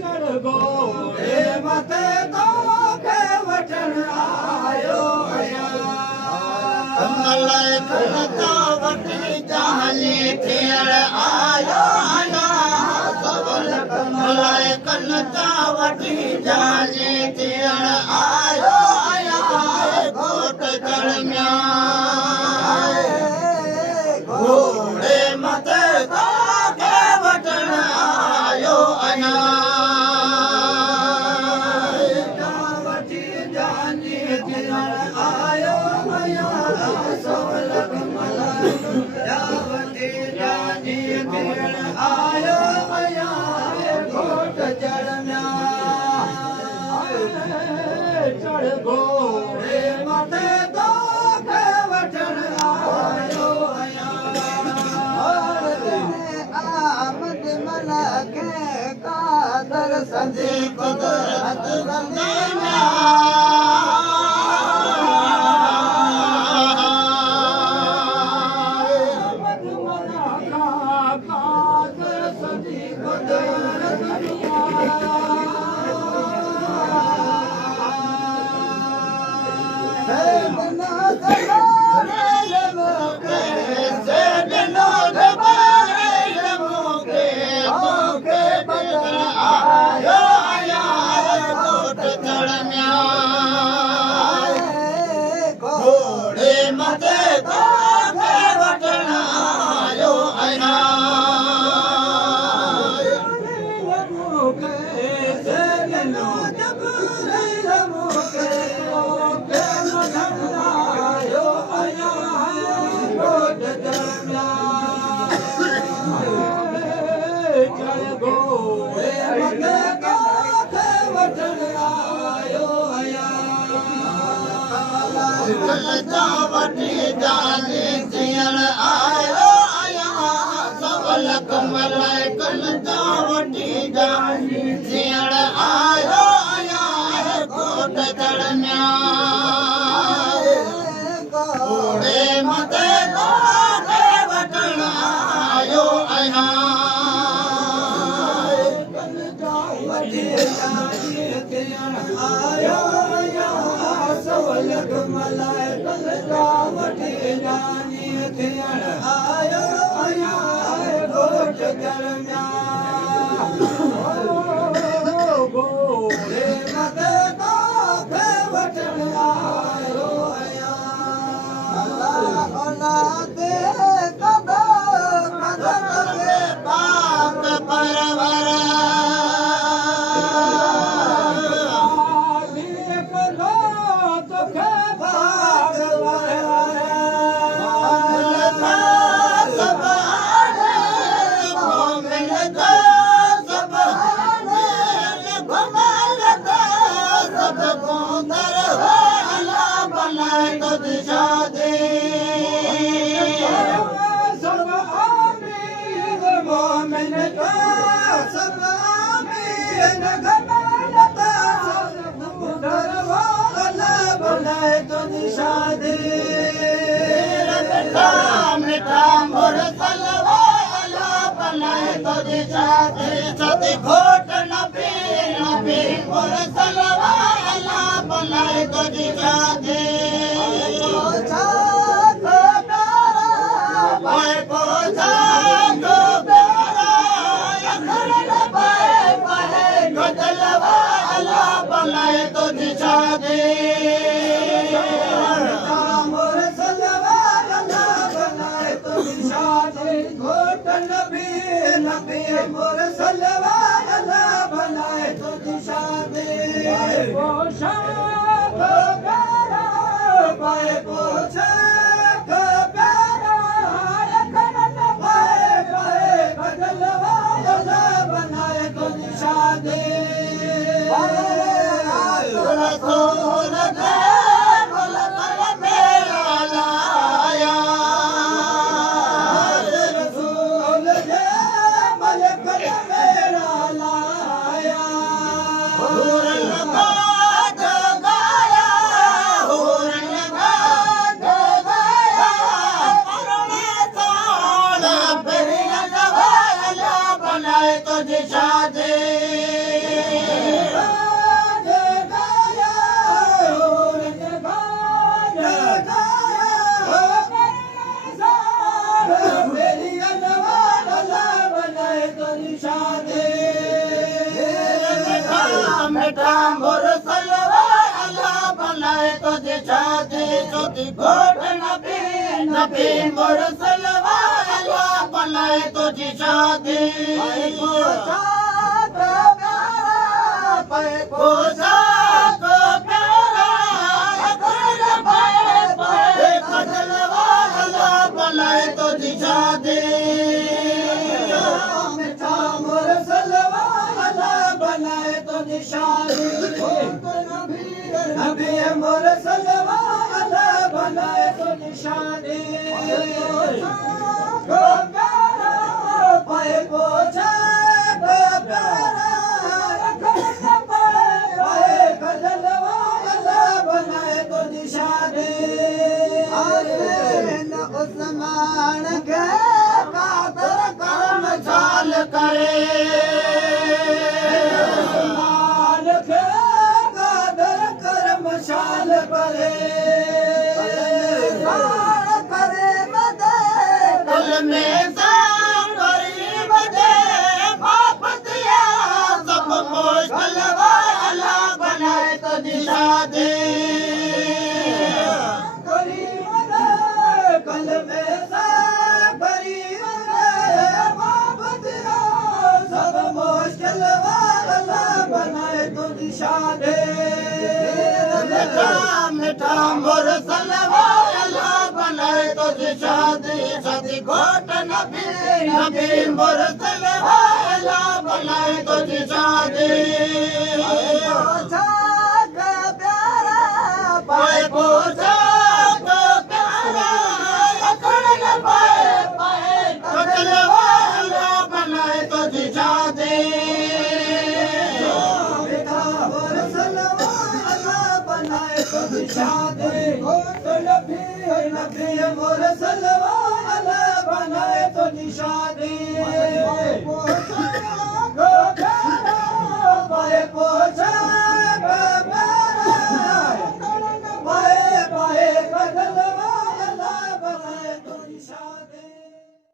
चढ़ घोड़े मथे तो के वठण आयो आया कमल खलता वठी जाने थियण आयो आया सवल कमल खलता वठी जाने थियण आयो आया घोट चढ़ घोड़े मथे तो के वठण आयो आया वठी जाने थियण आयो आया सवल कमल वठी जाने थियण आयो आया घोट चढ़ घोड़े मथे तो के वठण आयो आया आमद मलक कादर संजी कुदरत वठी जाने थियण आयो आया सवल कमल कलता वठी जाने थियण आयो आया घोट चढ़ घोड़े मथे तो के वठण आयो आया वठी जाने थियण आयो आया सवल कमल वठी जाने थियण आयो आया घोट चढ़ घोड़े मथे तो के वठण आयो आया औलाद पाक परवर घोट नबी नबी मोर सलवाला बनाए तुझी शादी पाए पोछा तो प्यारा अखर पाए पाए गजलवाला बनाए तुझी शादी मोर सलवाला बनाए तुझी शादी घोट नबी नबी मोर सलवाला बनाए तुझी शादी पोशाक प्यारा पाए पोशाक प्यारा अखर पाए पाए गजलवाला बनाए तुझी शादी रसूल के मुल्क मेरा लाया रसूल के मुल्क मेरा लाया हूर लगा जगाया हूर लगा जगाया परने सोना फिर लगवाया बनाए तुझे शादी मीठा मुरसलवा अल्लाह बनाए तुझे शादी शुदी घोट नबी नबी मुरसलवा अल्लाह बनाए तुझी शादी पोशाक प्यारा खजलवा अल्लाह बनाए तुझी शादी मीठा मुरसलवा अल्लाह बनाए तो निशानी नबी मुरसलवा अल्लाह बनाए तो निशानी को प्यारा पाए पोछा को प्यारा पाए खजलवा अल्लाह बनाए तो निशानी उस्मान के कादर करम चाल करे उस्मान के कादर करम शाल करे करे मदे दिल में सांग गरीब दे बाप दिया सब मुश्किलवा अल्लाह बनाए तुझी शादी गरीब दे कल में सा गरीब दे बाप दिया सब मुश्किल वाला बनाए तुझी शादी मीठा मीठा मुरसलवा अल्लाह बनाए तुझी शादी शादी घोट नबी नबी मुरसलवा अल्लाह बनाए तुझी शादी पाए पोशाक प्यारा अकड़ पाए पाए खजलवा अल्लाह बनाए तुझी शादी शादी नबी मुरसलवा अल्लाह बनाए